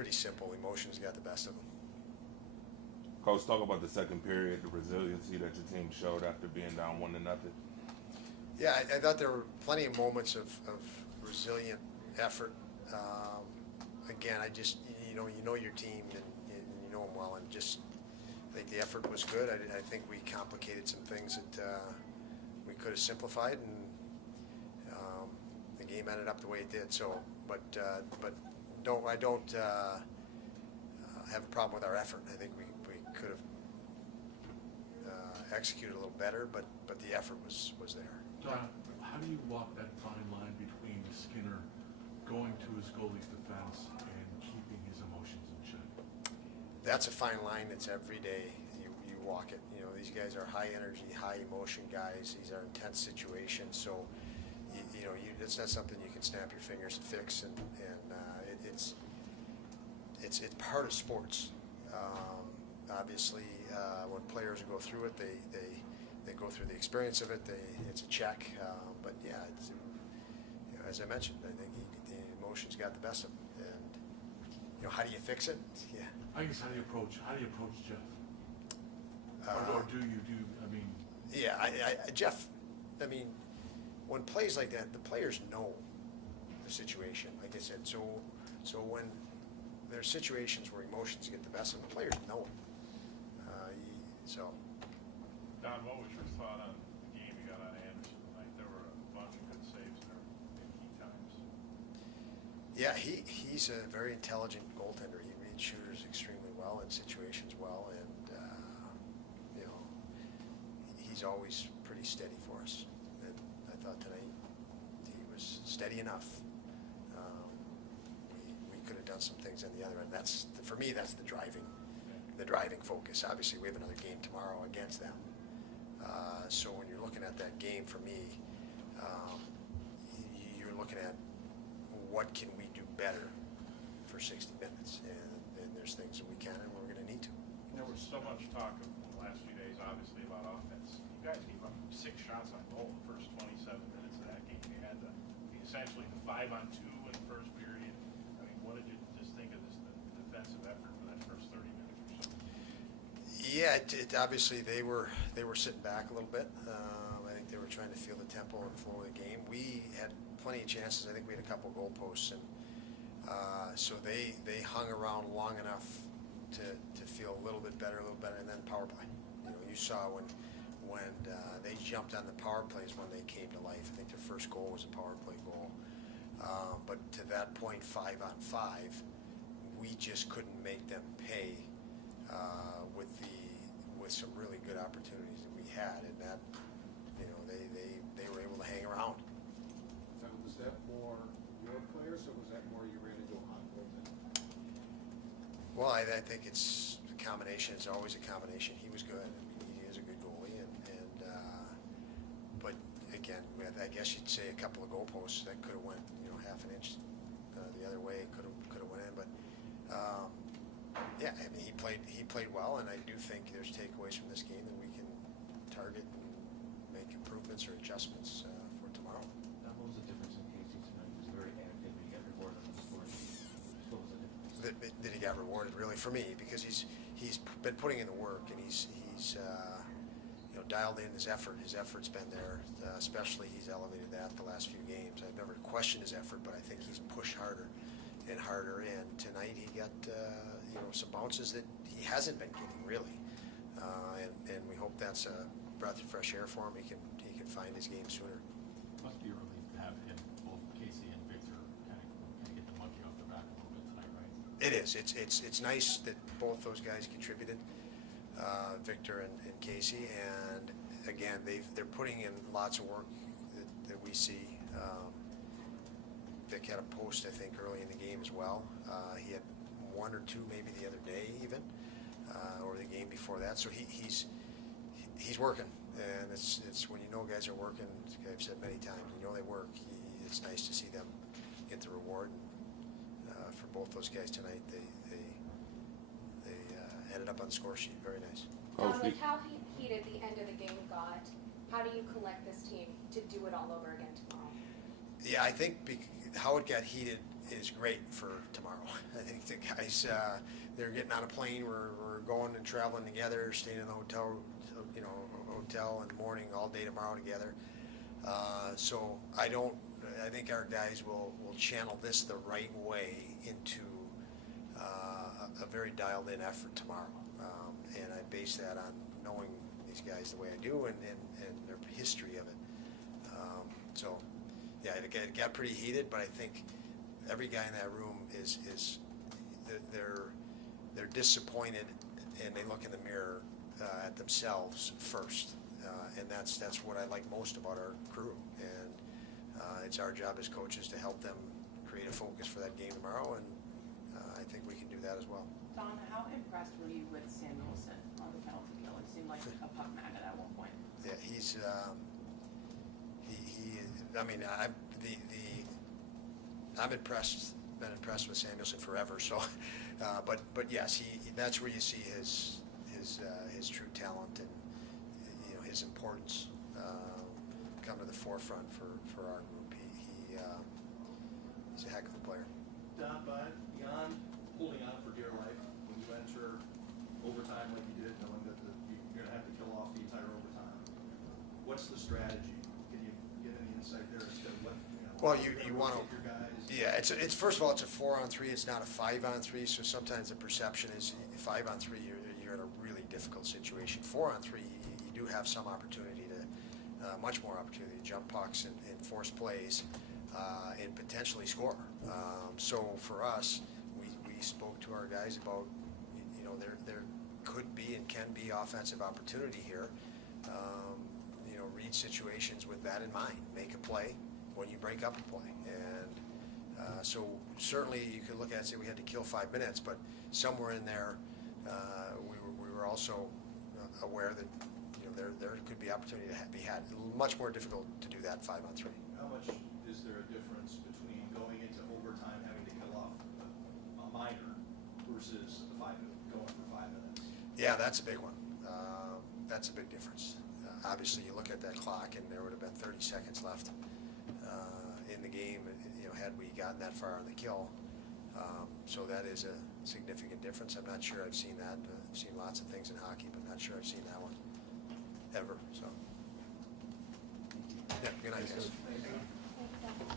pretty simple. Emotions got the best of them. Coach, talk about the second period, the resiliency that your team showed after being down 1-0. Yeah, I thought there were plenty of moments of resilient effort. Again, I just you know your team and you know them well, and just I think the effort was good. I think we complicated some things that we could have simplified, and the game ended up the way it did. So, but I don't have a problem with our effort. I think we could have executed a little better, but the effort was there. Don, how do you walk that fine line between Skinner going to his goalie's defense and keeping his emotions in check? That's a fine line. It's every day you walk it. You know, these guys are high energy, high emotion guys. These are intense situations. So, it's not something you can snap your fingers and fix. And it's part of sports. Obviously, when players go through it, they go through the experience of it. It's a check. But yeah, as I mentioned, I think the emotions got the best of him. And how do you fix it? Yeah. I guess how do you approach Jeff? Or do you do? I mean. Yeah, Jeff. I mean, when plays like that, the players know the situation. Like I said, so when there's situations where emotions get the best of them, the players know it. Don, what was your thought on the game you got on Anderson tonight? There were a bunch of good saves there at key times. Yeah, he's a very intelligent goaltender. He reads shooters extremely well and situations well, and he's always pretty steady for us. And I thought tonight he was steady enough. We could have done some things on the other end. For me, that's the driving focus. Obviously, we have another game tomorrow against them. So when you're looking at that game, for me, you're looking at what can we do better for 60 minutes, and there's things that we can and we're going to need to. There was so much talk in the last few days, obviously, about offense. You guys gave up 6 shots on goal in the first 27 minutes of that game. You had essentially the 5-on-2 in the first period. I mean, what did you just think of the defensive effort for that first 30 minutes or so? Yeah, obviously they were sitting back a little bit. I think they were trying to feel the tempo and flow of the game. We had plenty of chances. I think we had a couple goalposts, and so they hung around long enough to feel a little bit better, and then power play. You saw when they jumped on the power plays when they came to life. I think their first goal was a power play goal. But to that point, 5-on-5, we just couldn't make them pay with some really good opportunities that we had, and that they were able to hang around. Now, was that more your players, or was that more you ran into a hot goaltender? Well, I think it's a combination. It's always a combination. He was good. I mean, he is a good goalie, but again, I guess you'd say a couple of goalposts that could have went half an inch the other way. Could have went in, but yeah, I mean he played well, and I do think there's takeaways from this game that we can target and make improvements or adjustments for tomorrow. What was the difference in Casey tonight? He was very active. He got rewarded on the score. What was the difference? That he got rewarded really for me, because he's been putting in the work, and he's dialed in his effort. His effort's been there. Especially he's elevated that the last few games. I've never questioned his effort, but I think he's pushed harder and harder. And tonight he got some bounces that he hasn't been getting really, and we hope that's a breath of fresh air for him. He can find his game sooner. Must be a relief to have him, both Casey and Victor, kind of get the monkey off the back a little bit tonight, right? It is. It's nice that both those guys contributed, Victor and Casey, and again they're putting in lots of work that we see. Vic had a post, I think, early in the game as well. He had 1 or 2 maybe the other day even, or the game before that. So he's working, and it's when guys are working. I've said many times, they work. It's nice to see them get the reward. And, for both those guys tonight, they ended up on the score sheet. Very nice. With how heated the end of the game got, how do you collect this team to do it all over again tomorrow? Yeah, I think how it got heated is great for tomorrow. I think the guys, they're getting on a plane, we're going and traveling together, staying in the hotel, hotel in the morning, all day tomorrow together. So I think our guys will channel this the right way into a very dialed in effort tomorrow. And I base that on knowing these guys the way I do and their history of it. So yeah, it got pretty heated, but I think every guy in that room they're disappointed, and they look in the mirror at themselves first, and that's what I like most about our crew. And it's our job as coaches to help them create a focus for that game tomorrow, and I think we can do that as well. Don, how impressed were you with Samuelson on the penalty kill? It seemed like a puck magnet at one point. Yeah, he's I mean, I'm impressed. Been impressed with Samuelson forever. So, but yes, that's where you see his true talent and his importance come to the forefront for our group. He's a heck of a player. Don, beyond holding on for dear life, when you enter overtime like you did, knowing that you're going to have to kill off the entire overtime, what's the strategy? Can you get any insight there as to what, Well, you want to. your guys? Yeah, it's first of all, it's a 4-on-3. It's not a 5-on-3. So sometimes the perception is 5-on-3, you're in a really difficult situation. 4-on-3, you do have some opportunity to, much more opportunity to jump pucks and force plays and potentially score. So for us, we spoke to our guys about, there could be and can be offensive opportunity here. Read situations with that in mind. Make a play when you break up a play. And so certainly you could look at it and say we had to kill 5 minutes, but somewhere in there we were also aware that there could be opportunity to be had. Much more difficult to do that 5-on-3. How much is there a difference between going into overtime having to kill off a minor versus going for 5 minutes? Yeah, that's a big one. That's a big difference. Obviously, you look at that clock, and there would have been 30 seconds left in the game. Had we gotten that far on the kill, so that is a significant difference. I'm not sure I've seen that. I've seen lots of things in hockey, but not sure I've seen that one ever. So, yeah, good night, guys. Thanks, Don.